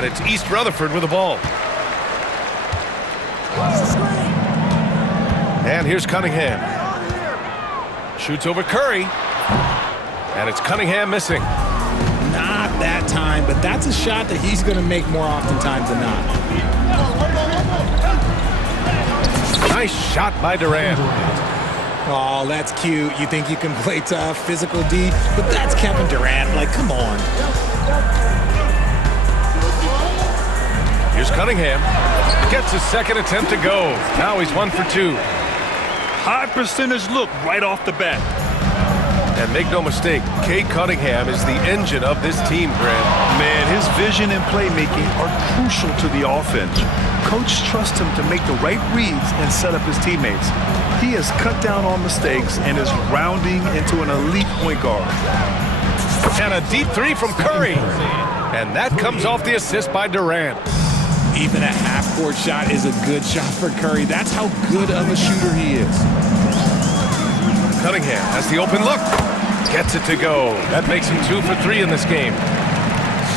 And it's East Rutherford with the ball. And here's Cunningham. Shoots over Curry. And it's Cunningham missing. Not that time, but that's a shot that he's going to make more oftentimes than not. Nice shot by Durant. Oh, that's cute. You think you can play tough, physical D, but that's Kevin Durant. Like, come on. Here's Cunningham. Gets his second attempt to go. Now he's 1 for 2. High percentage look right off the bat. And make no mistake, Cade Cunningham is the engine of this team, Grant. Man, his vision and playmaking are crucial to the offense. Coach trusts him to make the right reads and set up his teammates. He has cut down on mistakes and is rounding into an elite point guard. And a deep three from Curry. And that comes off the assist by Durant. Even a half-court shot is a good shot for Curry. That's how good of a shooter he is. Cunningham has the open look. Gets it to go. That makes him 2 for 3 in this game.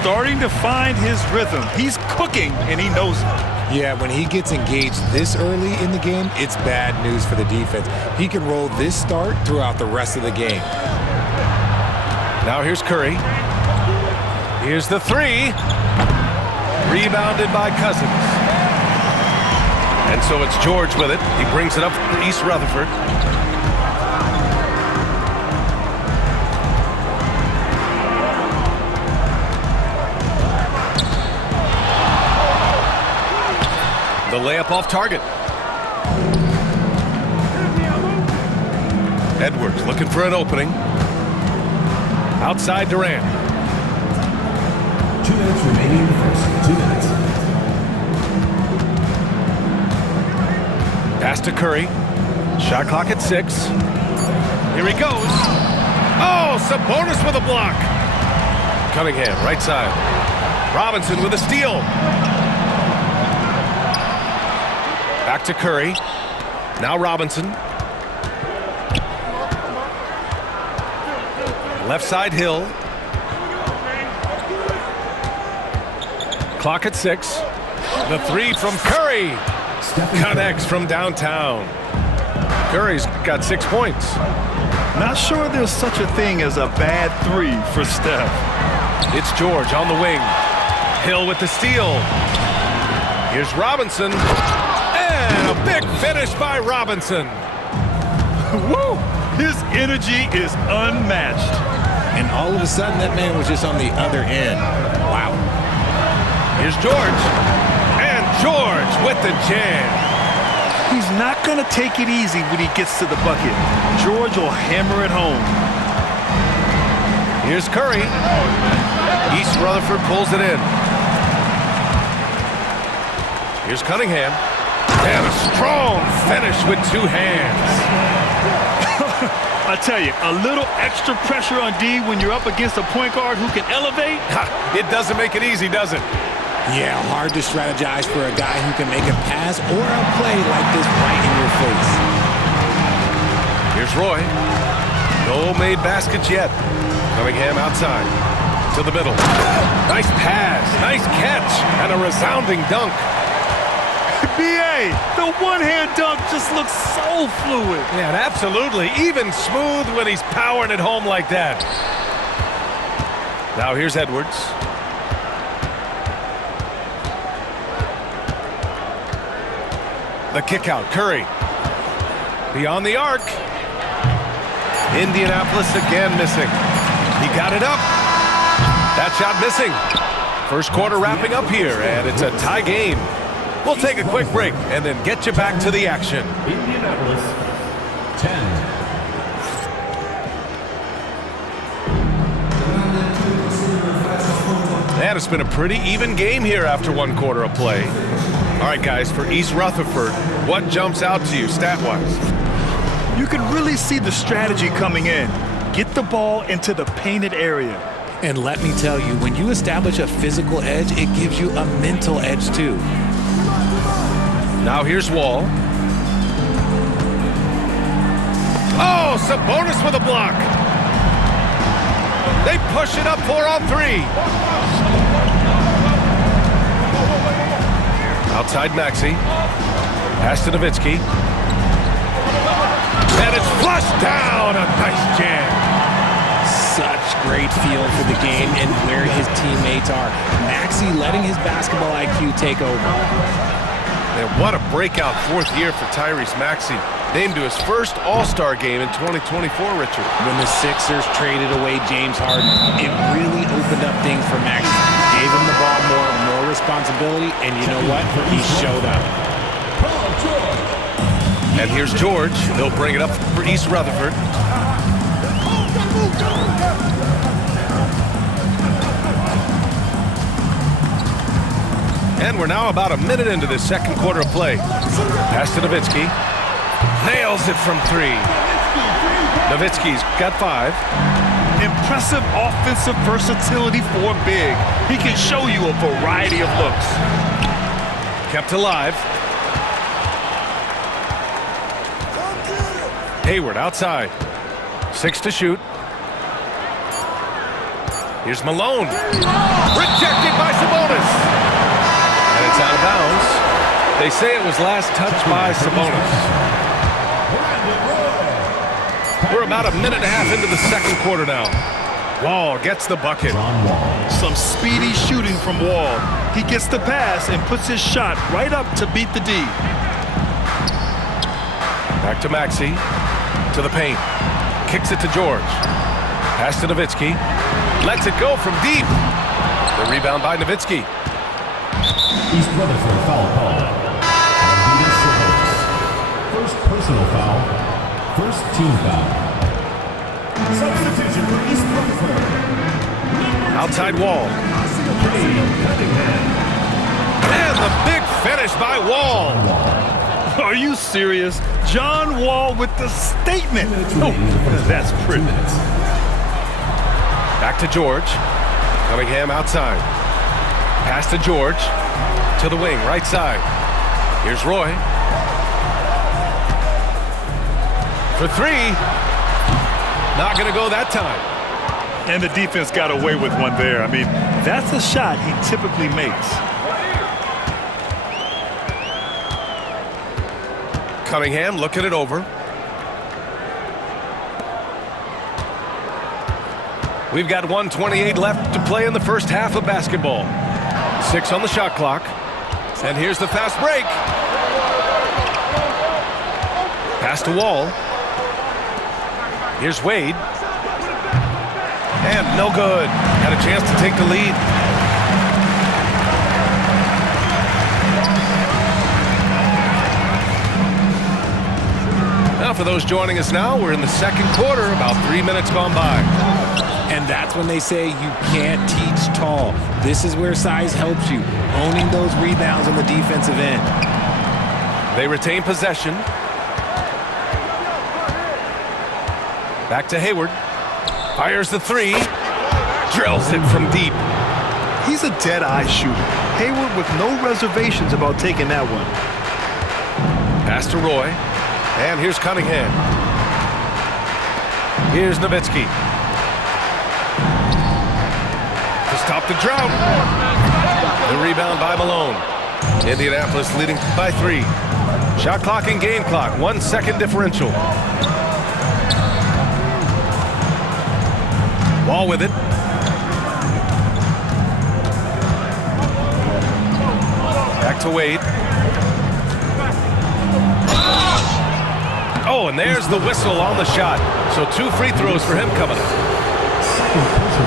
Starting to find his rhythm. He's cooking, and he knows it. Yeah, when he gets engaged this early in the game, it's bad news for the defense. He can roll this start throughout the rest of the game. Now here's Curry. Here's the three. Rebounded by Cousins. And so it's George with it. He brings it up for East Rutherford. The layup off target. Edwards looking for an opening. Outside Durant. 2 minutes remaining in the first. 2 minutes. Pass to Curry. Shot clock at 6. Here he goes. Oh, Sabonis with a block. Cunningham, right side. Robinson with a steal. Back to Curry. Now Robinson. Left side Hill. Clock at 6. The three from Curry. Connects from downtown. Curry's got 6 points. Not sure there's such a thing as a bad three for Steph. It's George on the wing. Hill with the steal. Here's Robinson. And a big finish by Robinson. Woo! His energy is unmatched. And all of a sudden, that man was just on the other end. Wow. Here's George. And George with the jam. He's not going to take it easy when he gets to the bucket. George will hammer it home. Here's Curry. East Rutherford pulls it in. Here's Cunningham. And a strong finish with 2 hands. I tell you, a little extra pressure on D when you're up against a point guard who can elevate. It doesn't make it easy, does it? Yeah, hard to strategize for a guy who can make a pass or a play like this right in your face. Here's Roy. No made baskets yet. Cunningham outside. To the middle. Nice pass. Nice catch. And a resounding dunk. B.A., the one-hand dunk just looks so fluid. Yeah, absolutely. Even smooth when he's powering it home like that. Now here's Edwards. The kick out. Curry. Beyond the arc. Indianapolis again missing. He got it up. That shot missing. First quarter wrapping up here, and it's a tie game. We'll take a quick break and then get you back to the action. Indianapolis, 10. And it's been a pretty even game here after 1 quarter of play. All right, guys, for East Rutherford, what jumps out to you stat-wise? You can really see the strategy coming in. Get the ball into the painted area. And let me tell you, when you establish a physical edge, it gives you a mental edge too. Now here's Wall. Oh, Sabonis with a block. They push it up 4 on 3. Outside Maxey. Pass to Nowitzki. And it's flushed down. A nice jam. Such great feel for the game and where his teammates are. Maxey letting his basketball IQ take over. And what a breakout fourth year for Tyrese Maxey. Named to his first All-Star game in 2024, Richard. When the Sixers traded away James Harden, it really opened up things for Maxey. Gave him the ball more responsibility, and you know what? He showed up. And here's George. He'll bring it up for East Rutherford. And we're now about a minute into this second quarter of play. Pass to Nowitzki. Nails it from three. Nowitzki's got 5. Impressive offensive versatility for big. He can show you a variety of looks. Kept alive. Hayward outside. 6 to shoot. Here's Malone. Rejected by Sabonis. And it's out of bounds. They say it was last touched by Sabonis. We're about a minute and a half into the second quarter now. Wall gets the bucket. Some speedy shooting from Wall. He gets the pass and puts his shot right up to beat the D. Back to Maxey. To the paint. Kicks it to George. Pass to Nowitzki. Lets it go from deep. The rebound by Nowitzki. East Rutherford foul call. On Venus Sabonis. First personal foul. First team foul. Substitution for East Rutherford. Outside Wall. And the big finish by Wall. Are you serious? John Wall with the statement. Oh, that's pretty. Back to George. Cunningham outside. Pass to George. To the wing, right side. Here's Roy. For 3. Not going to go that time. And the defense got away with one there. I mean, that's a shot he typically makes. Cunningham looking it over. We've got 1:28 left to play in the first half of basketball. 6 on the shot clock. And here's the fast break. Pass to Wall. Here's Wade. And no good. Had a chance to take the lead. Now for those joining us now, we're in the second quarter, about 3 minutes gone by. And that's when they say you can't teach tall. This is where size helps you, owning those rebounds on the defensive end. They retain possession. Back to Hayward. Fires the 3. Drills it from deep. He's a dead-eye shooter. Hayward with no reservations about taking that one. Pass to Roy. And here's Cunningham. Here's Nowitzki. To stop the drought. The rebound by Malone. Indianapolis leading by 3. Shot clock and game clock. 1 second differential. Wall with it. Back to Wade. Oh, and there's the whistle on the shot. So 2 free throws for him coming up.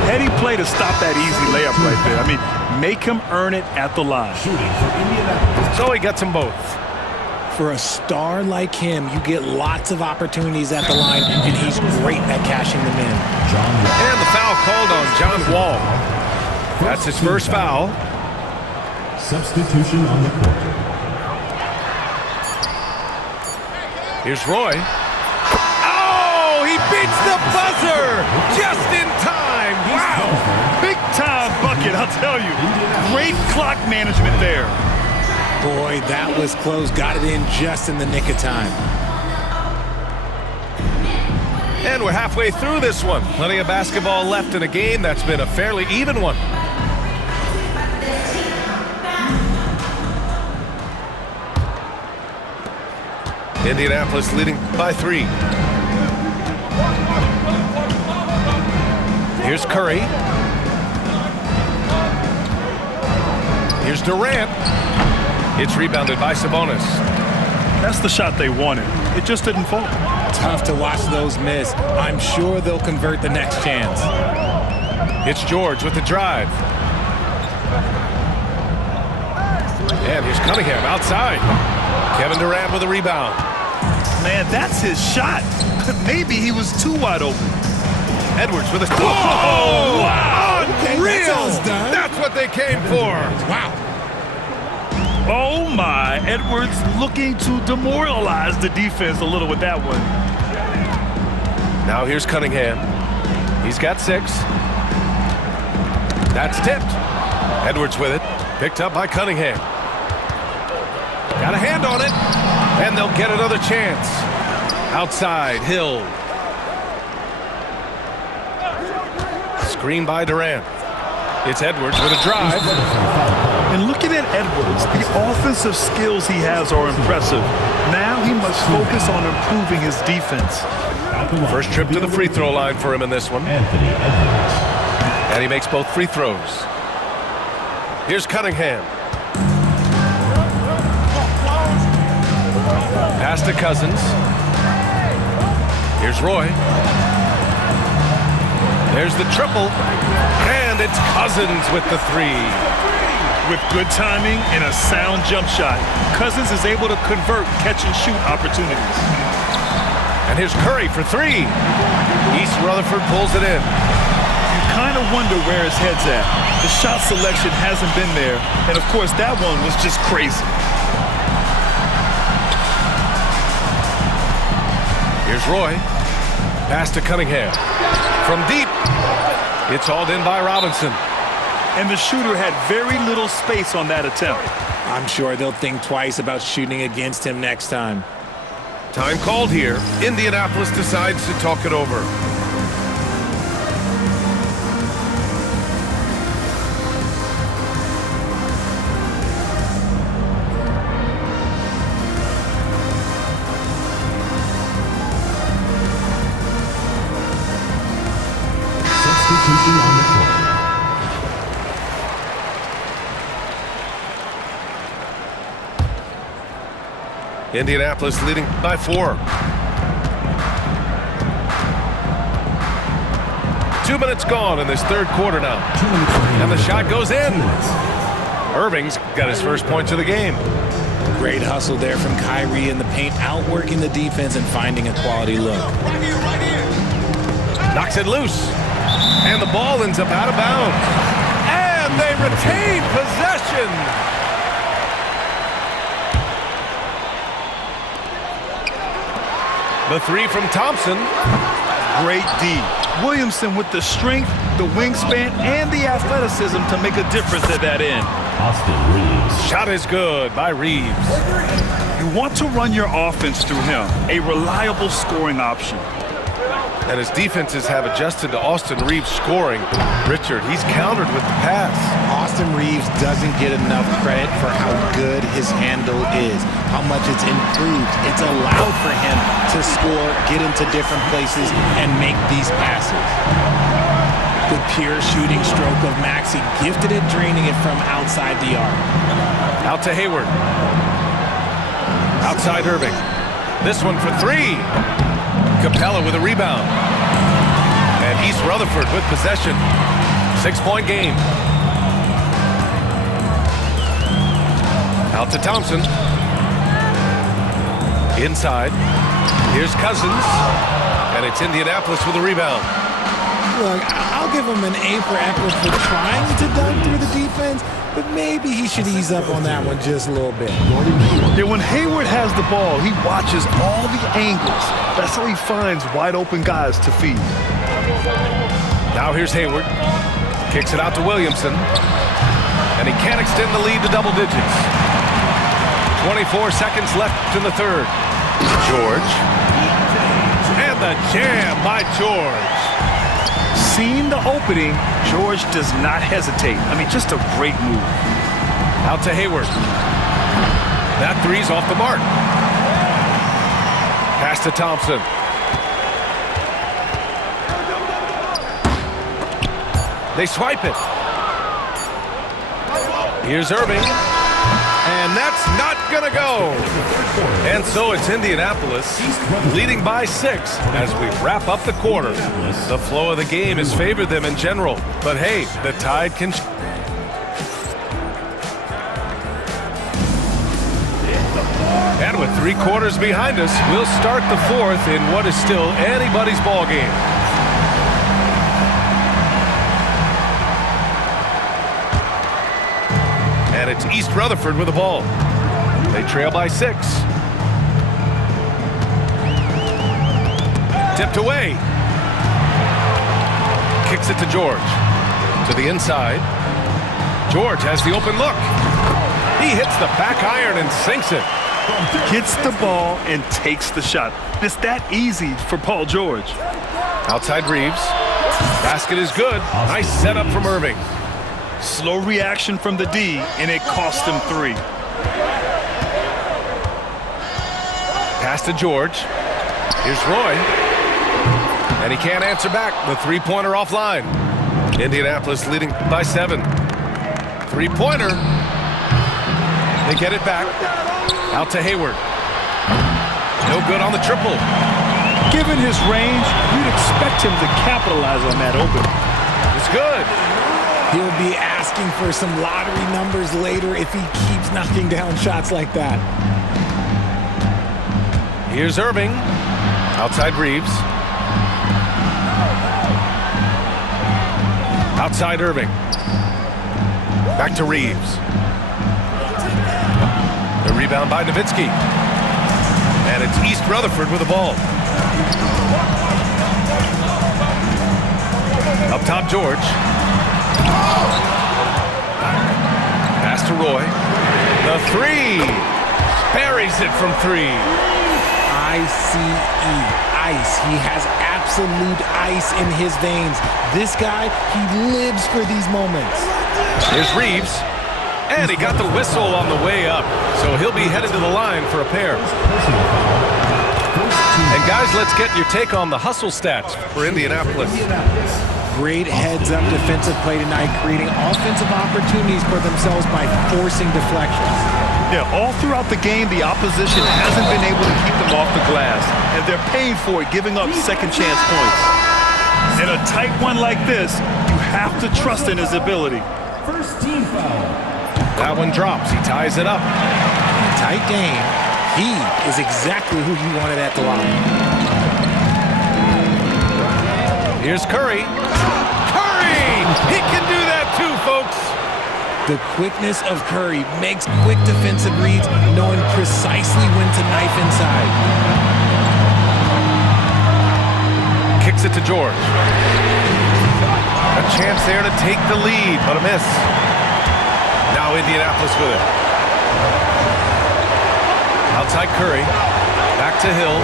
Heady play to stop that easy layup right there. I mean, make him earn it at the line. So he gets them both. For a star like him, you get lots of opportunities at the line, and he's great at cashing them in. And the foul called on John Wall. That's his first foul. Substitution on the court. Here's Roy. Oh, he beats the buzzer just in time. Wow. Big time bucket, I'll tell you. Great clock management there. Boy, that was close. Got it in just in the nick of time. And we're halfway through this one. Plenty of basketball left in a game that's been a fairly even one. Indianapolis leading by 3. Here's Curry. Here's Durant. It's rebounded by Sabonis. That's the shot they wanted. It just didn't fall. Tough to watch those miss. I'm sure they'll convert the next chance. It's George with the drive. And here's Cunningham outside. Kevin Durant with a rebound. Man, that's his shot. Maybe he was too wide open. Edwards with a... Whoa! Wow! Okay, Unreal! that's all it's done. That's what they came for. Wow. Oh my, Edwards looking to demoralize the defense a little with that one. Now here's Cunningham. He's got 6. That's tipped. Edwards with it. Picked up by Cunningham. Got a hand on it. And they'll get another chance. Outside, Hill. Screen by Durant. It's Edwards with a drive. And looking at Edwards, the offensive skills he has are impressive. Now he must focus on improving his defense. First trip to the free throw line for him in this one. Anthony Edwards. And he makes both free throws. Here's Cunningham. Pass to Cousins. Here's Roy. There's the triple. And it's Cousins with the 3. With good timing and a sound jump shot, Cousins is able to convert catch-and-shoot opportunities. And here's Curry for 3. East Rutherford pulls it in. You kind of wonder where his head's at. The shot selection hasn't been there, and of course that one was just crazy. Here's Roy. Pass to Cunningham. From deep. It's hauled in by Robinson. And the shooter had very little space on that attempt. I'm sure they'll think twice about shooting against him next time. Time called here. Indianapolis decides to talk it over. Substitution on the court. Indianapolis leading by 4. 2 minutes gone in this third quarter now. And the shot goes in. Irving's got his first points of the game. Great hustle there from Kyrie in the paint, outworking the defense and finding a quality look. Knocks it loose. And the ball ends up out of bounds. And they retain possession. The 3 from Thompson. Great D. Williamson with the strength, the wingspan, and the athleticism to make a difference at that end. Austin Reeves. Shot is good by Reeves. You want to run your offense through him, a reliable scoring option. And his defenses have adjusted to Austin Reeves scoring. Richard, he's countered with the pass. Austin Reeves doesn't get enough credit for how good his handle is, how much it's improved. It's allowed for him to score, get into different places, and make these passes. The pure shooting stroke of Maxey, gifted at draining it from outside the arc. Out to Hayward. Outside Irving. This one for 3. Capella with a rebound. And East Rutherford with possession. 6-point game. Out to Thompson. Inside. Here's Cousins. And it's Indianapolis with a rebound. Look, I'll give him an A for effort for trying to dunk through the defense, but maybe he should ease up on that one just a little bit. Yeah, when Hayward has the ball, he watches all the angles. That's how he finds wide open guys to feed. Now here's Hayward. Kicks it out to Williamson. And he can't extend the lead to double digits. 24 seconds left in the third. George. And the jam by George. Seeing the opening, George does not hesitate. I mean, just a great move. Out to Hayward. That 3's off the mark. to Thompson. They swipe it. Here's Irving. And that's not going to go. And so it's Indianapolis leading by 6 as we wrap up the quarter. The flow of the game has favored them in general. But hey, the Tide can... And with 3 quarters behind us, we'll start the 4th in what is still anybody's ball game. And it's East Rutherford with the ball. They trail by 6. Tipped away. Kicks it to George. To the inside. George has the open look. He hits the back iron and sinks it. Gets the ball and takes the shot. It's that easy for Paul George. Outside Reeves. Basket is good. Nice setup from Irving. Slow reaction from the D, and it cost him 3. Pass to George. Here's Roy. And he can't answer back. The three-pointer offline. Indianapolis leading by 7. Three-pointer. They get it back. Out to Hayward. No good on the triple. Given his range, you'd expect him to capitalize on that open. It's good. He'll be asking for some lottery numbers later if he keeps knocking down shots like that. Here's Irving. Outside Reeves. Outside Irving. Back to Reeves. The rebound by Nowitzki. And it's East Rutherford with the ball. Up top, George. Pass to Roy. The 3. Buries it from 3. ICE. Ice. He has absolute ice in his veins. This guy, he lives for these moments. Here's Reeves. And he got the whistle on the way up. So he'll be headed to the line for a pair. And guys, let's get your take on the hustle stats for Indianapolis. Great heads-up defensive play tonight, creating offensive opportunities for themselves by forcing deflections. Yeah, all throughout the game, the opposition hasn't been able to keep them off the glass, and they're paying for it, giving up second chance points. In a tight one like this, you have to trust in his ability. First team foul. That one drops. He ties it up. In a tight game, he is exactly who you wanted at the line. Here's Curry. Curry! He can do that too, folks. The quickness of Curry makes quick defensive reads, knowing precisely when to knife inside. Kicks it to George. A chance there to take the lead, but a miss. Now Indianapolis with it. Outside Curry. Back to Hill.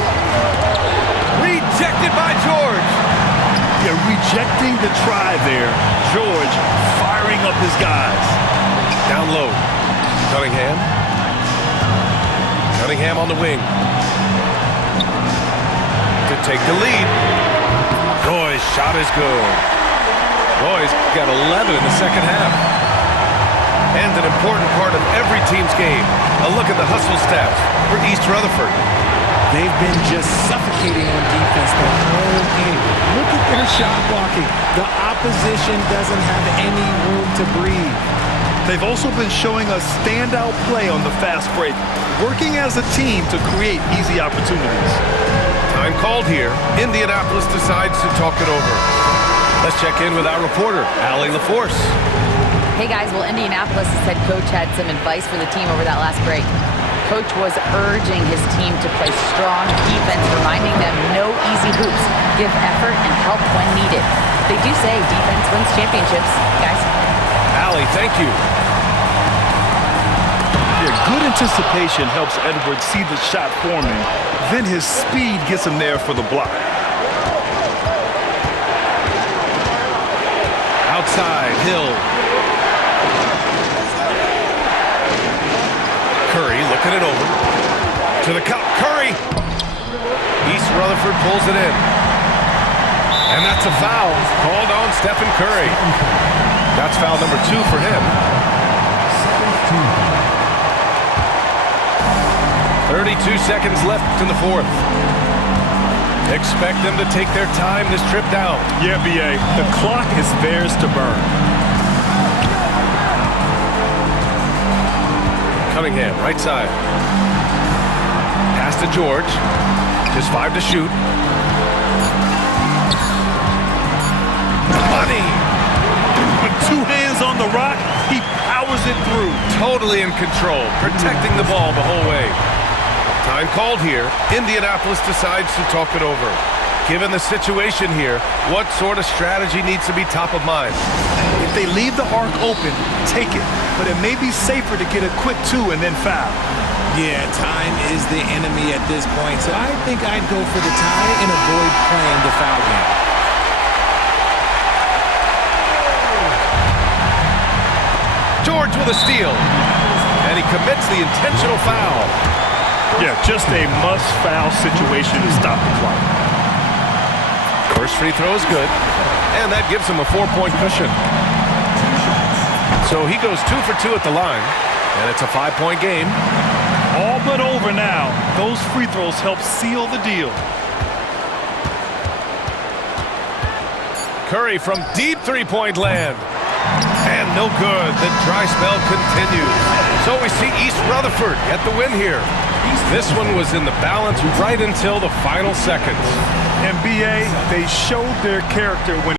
Rejected by George. Yeah, rejecting the try there. George firing up his guys. Down low. Cunningham. Cunningham on the wing. To take the lead. Roy's shot is good. Roy's got 11 in the second half. And an important part of every team's game. A look at the hustle stats for East Rutherford. They've been just suffocating on defense the whole game. Look at their shot blocking. The opposition doesn't have any room to breathe. They've also been showing us standout play on the fast break, working as a team to create easy opportunities. Time called here. Indianapolis decides to talk it over. Let's check in with our reporter, Allie LaForce. Hey guys, well, Indianapolis' head coach had some advice for the team over that last break. Coach was urging his team to play strong defense, reminding them no easy hoops, give effort and help when needed. They do say defense wins championships, guys. Allie, thank you. Yeah, good anticipation helps Edwards see the shot forming. Then his speed gets him there for the block. Outside, Hill. Curry looking it over. To the cup, Curry. He Rutherford pulls it in. And that's a foul called on Stephen Curry. That's foul number 2 for him. 32 seconds left in the fourth. Expect them to take their time this trip down. Yeah, B.A., the clock is theirs to burn. Cunningham, right side. Pass to George. Just 5 to shoot. Money! With 2 hands on the rock, he powers it through. Totally in control, protecting the ball the whole way. Time called here. Indianapolis decides to talk it over. Given the situation here, what sort of strategy needs to be top of mind? If they leave the arc open, take it. But it may be safer to get a quick 2 and then foul. Yeah, time is the enemy at this point, so I think I'd go for the tie and avoid playing the foul game. George with a steal. And he commits the intentional foul. Yeah, just a must-foul situation to stop the clock. First free throw is good. And that gives him a 4-point cushion. So he goes 2 for 2 at the line. And it's a 5-point game. All but over now. Those free throws help seal the deal. Curry from deep three-point land. And no good. The dry spell continues. So we see East Rutherford get the win here. This one was in the balance right until the final seconds. And B.A., they showed their character when